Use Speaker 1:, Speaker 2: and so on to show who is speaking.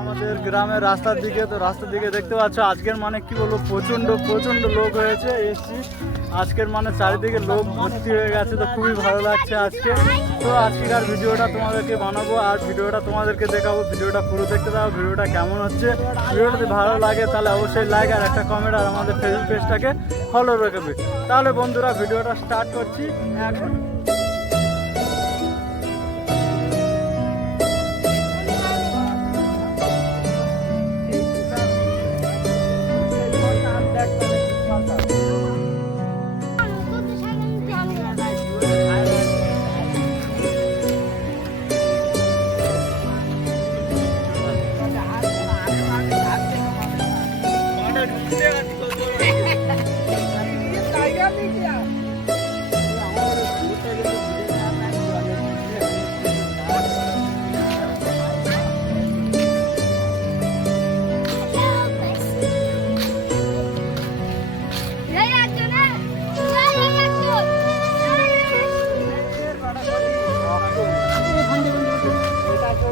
Speaker 1: আমাদের গ্রামের রাস্তার দিকে, তো রাস্তার দিকে দেখতে পাচ্ছ, আজকের মানে কি বলব, প্রচণ্ড প্রচণ্ড লোক হয়েছে এসছি। আজকের মানে চারিদিকে লোক ভর্তি হয়ে গেছে, তো খুবই ভালো লাগছে আজকে। তো আজকের ভিডিওটা তোমাদেরকে বানাবো, আর ভিডিওটা তোমাদেরকে দেখাবো, ভিডিওটা পুরো দেখতে দাও, ভিডিওটা কেমন হচ্ছে। ভিডিওটা যদি ভালো লাগে, তাহলে অবশ্যই লাইক আর একটা কমেন্ট আর আমাদের ফেসবুক পেজটাকে ফলো রাখবে তাহলে বন্ধুরা, ভিডিওটা স্টার্ট করছি। এখন I